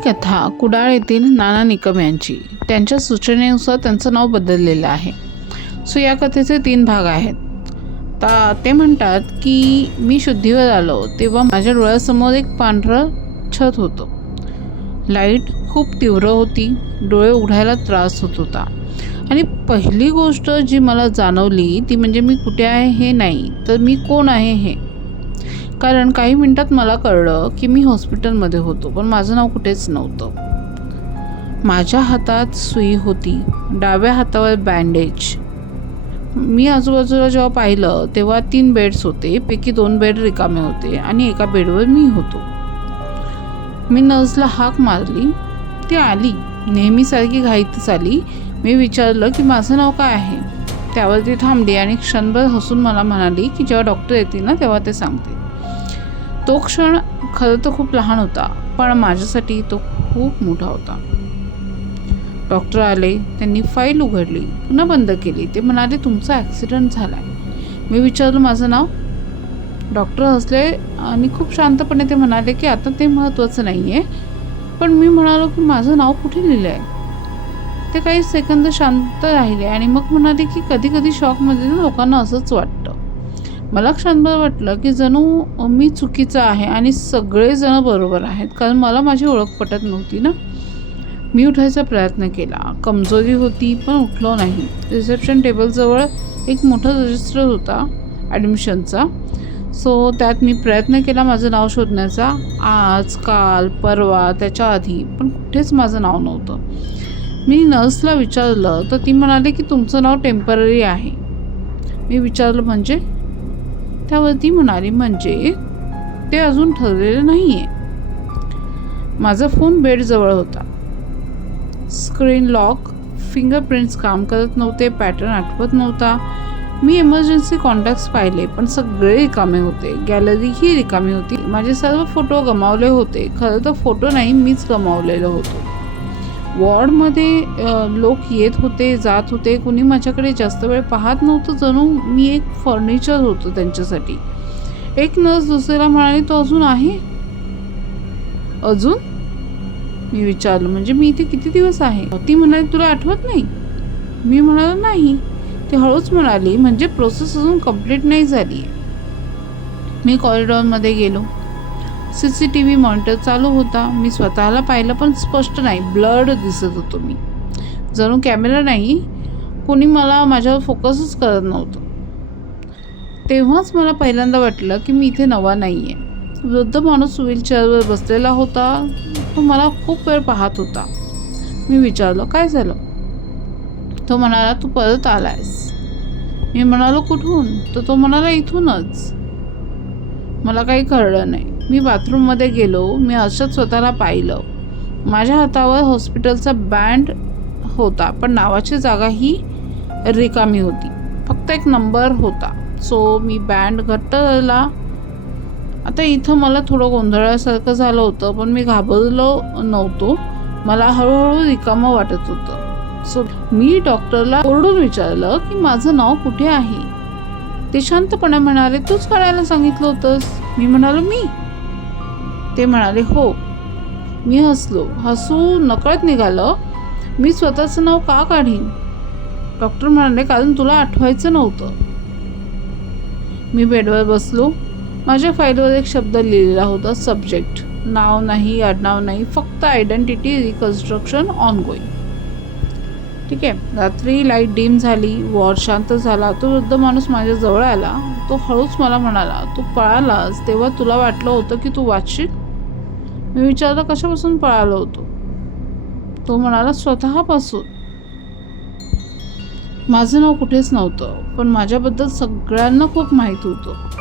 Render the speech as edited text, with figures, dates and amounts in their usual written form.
ही कथा कुडाळ येथील नाना निकम यांची त्यांच्या सूचनेनुसार त्यांचं नाव बदललेलं आहे. सो या कथेचे 3 भाग आहेत. ते म्हणतात की मी शुद्धीवर आलो तेव्हा माझ्या डोळ्यासमोर एक पांढरं छत होतं. लाईट खूप तीव्र होती, डोळे उघडायला त्रास होत होता आणि पहिली गोष्ट जी मला जाणवली ती म्हणजे मी कुठे आहे हे नाही, तर मी कोण आहे हे. कारण काही मिनिटात मला कळलं की मी हॉस्पिटलमध्ये होतो, पण माझं नाव कुठेच नव्हतं. माझ्या हातात सुई होती, डाव्या हातावर बँडेज. मी आजूबाजूला जेव्हा पाहिलं तेव्हा 3 बेड्स होते, पैकी 2 बेड रिकामे होते आणि एका बेडवर मी होतो. मी नर्सला हाक मारली, ती आली. नेहमीसारखी घाईतच आली. मी विचारलं की माझं नाव काय आहे. त्यावर ती थांबली आणि क्षणभर हसून मला म्हणाली की जेव्हा डॉक्टर येतील ना तेव्हा ते सांगतील. तो क्षण खरं तर खूप लहान होता, पण माझ्यासाठी तो खूप मोठा होता. डॉक्टर आले, त्यांनी फाईल उघडली, पुन्हा बंद केली. ते म्हणाले तुमचा ॲक्सिडेंट झाला आहे. मी विचारलं माझं नाव. डॉक्टर हसले आणि खूप शांतपणे ते म्हणाले की आता ते महत्त्वाचं नाही आहे. पण मी म्हणालो की माझं नाव कुठे लिहिलं आहे. ते काही सेकंद शांत राहिले आणि मग म्हणाले की कधी कधी शॉकमध्ये लोकांना असंच वाटतं. मला क्षणभर वाटलं की जणू मी चुकीचं आहे आणि सगळेजण बरोबर आहेत, कारण मला माझी ओळख पटत नव्हती ना. मी उठायचा प्रयत्न केला, कमजोरी होती पण उठलो नाही. रिसेप्शन टेबलजवळ एक मोठा रजिस्टर होता ॲडमिशनचा. सो त्यात मी प्रयत्न केला माझं नाव शोधण्याचा, आज, काल, परवा, त्याच्या आधी, पण कुठेच माझं नाव नव्हतं. मी नर्सला विचारलं तर ती म्हणाले की तुमचं नाव टेम्पररी आहे. मी विचारलं म्हणजे. त्यावरती म्हणाली म्हणजे ते अजून ठरलेलं नाही आहे. माझा फोन बेडजवळ होता. स्क्रीन लॉक, फिंगरप्रिंट्स काम करत नव्हते, पॅटर्न आठवत नव्हता. मी इमर्जन्सी कॉन्टॅक्ट्स पाहिले पण सगळे रिकामे होते. गॅलरीही रिकामी होती. माझे सर्व फोटो गमावले होते. खरं तर फोटो नाही, मीच गमावलेलं होतो. वॉर्डमध्ये लोक येत होते, जात होते. कुणी माझ्याकडे जास्त वेळ पाहत नव्हतं, जणू मी एक फर्निचर होतं त्यांच्यासाठी. एक नर्स दुसऱ्याला म्हणाली तो अजून आहे. अजून? मी विचारलं म्हणजे मी इथे किती दिवस आहे. ती म्हणाली तुला आठवत नाही. मी म्हणालो नाही. ती हळूच म्हणाली म्हणजे प्रोसेस अजून कंप्लीट नाही झाली. मी कॉरिडॉरमध्ये गेलो. CCTV मॉनिटर चालू होता. मी स्वतःला पाहिलं पण स्पष्ट नाही, ब्लर्ड दिसत होतो मी. जणू कॅमेरा नाही, कोणी मला माझ्यावर फोकसच करत नव्हतं. तेव्हाच मला पहिल्यांदा वाटलं की मी इथे नवा नाही आहे. वृद्ध माणूस व्हीलचेअरवर बसलेला होता. तो मला खूप वेळ पाहत होता. मी विचारलं काय झालं. तो म्हणाला तू परत आलायस. मी म्हणालो कुठून. तर तो म्हणाला इथूनच. मला काही कळलं नाही. मी बाथरूममध्ये गेलो. मी आरशात स्वतःला पाहिलं. माझ्या हातावर हॉस्पिटलचा बँड होता, पण नावाची जागा ही रिकामी होती. फक्त एक नंबर होता. सो मी बँड घट्ट धरला. आता इथं मला थोडं गोंधळासारखं झालं होतं, पण मी घाबरलो नव्हतो. मला हळूहळू रिकामं वाटत होतं. सो मी डॉक्टरला ओरडून विचारलं की माझं नाव कुठे आहे. ते शांतपणे म्हणाले तूच काढायला सांगितलं होतंस. मी म्हणालो मी. ते म्हणाले हो. मी हसलो. हसू नकळत निघालं. मी स्वतःचं नाव का काढीन. डॉक्टर म्हणाले कारण तुला आठवायचं नव्हतं. मी बेडवर बसलो. माझ्या फाईलवर एक शब्द लिहिलेला होता सब्जेक्ट. नाव नाही, आडनाव नाही, फक्त आयडेंटिटी रिकन्स्ट्रक्शन ऑनगोईंग. ठीक आहे. रात्री लाईट डीम झाली, वॉर्ड शांत झाला. तो वृद्ध माणूस माझ्या जवळ आला. तो हळूच मला म्हणाला तू पळालास तेव्हा तुला वाटलं होतं की तू वाचशील. मी विचारलं कशापासून पळालो होतो. तो म्हणाला स्वतःपासून. माझं नाव कुठेच नव्हतं, पण माझ्याबद्दल सगळ्यांना खूप माहीत होतं.